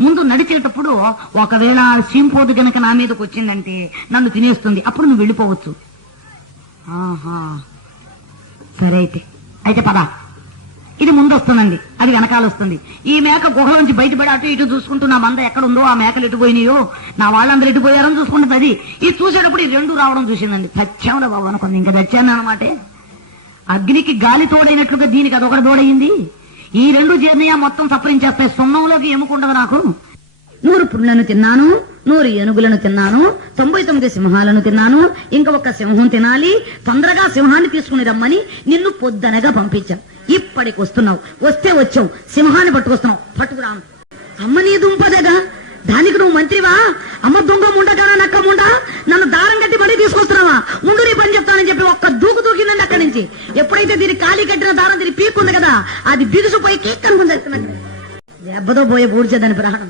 ముందు నడిచేటప్పుడు ఒకవేళ ఆ సింపోదు గనక నా మీదకి వచ్చిందంటే నన్ను తినేస్తుంది. అప్పుడు నువ్వు వెళ్ళిపోవచ్చు. ఆహా. సరే అయితే. అయితే పద. ఇది ముందు వస్తుందండి అది వెనకాల వస్తుంది ఈ మేక గుహలోంచి బయటపడి అటు ఇటు చూసుకుంటూ నా మంద ఎక్కడ ఉందో ఆ మేకలు ఎటుపోయినాయో నా వాళ్ళందరూ ఎటుపోయారని చూసుకుంటుంది అది. ఇది చూసేటప్పుడు ఈ రెండు రావడం చూసిందండి. సత్యంలో బాబు అనుకుంది. ఇంకా చచ్చాను అనమాటే అగ్నికి గాలి తోడైనట్లుగా దీనికి అదొకటి తోడైంది ఈ రెండు జీర్ణయ మొత్తం సప్పరించేస్తాయి సున్నంలోకి ఎముకుండదు నాకు? నూరు పుళ్ళను తిన్నాను నూరు ఏనుగులను తిన్నాను తొంభై తొమ్మిది సింహాలను తిన్నాను ఇంకా ఒక సింహం తినాలి తొందరగా సింహాన్ని తీసుకుని రమ్మని నిన్ను పొద్దనగా పంపించాం. ఇప్పటికి వస్తున్నావు వస్తే వచ్చావు సింహాన్ని పట్టుకొస్తున్నావు. పట్టుకురా అమ్మ నీ దుంపదగా? దానికి నువ్వు మంత్రివా? అమ్మ దొంగ ముండకారా నక్క ముండ? నన్ను దారం కట్టి మళ్ళీ తీసుకొస్తున్నావా? ముందు నీ పని చెప్తానని చెప్పి ఒక్క దూకు దూకి ఇది ఎప్పుడైతే దీని ఖాళీ కట్టిన దారం దీని పీక్కుంది కదా అది బిగుసిపోయి కేక్ అనుకుని దెబ్బతో పోయే పూడ్చేదాని ప్రాణం.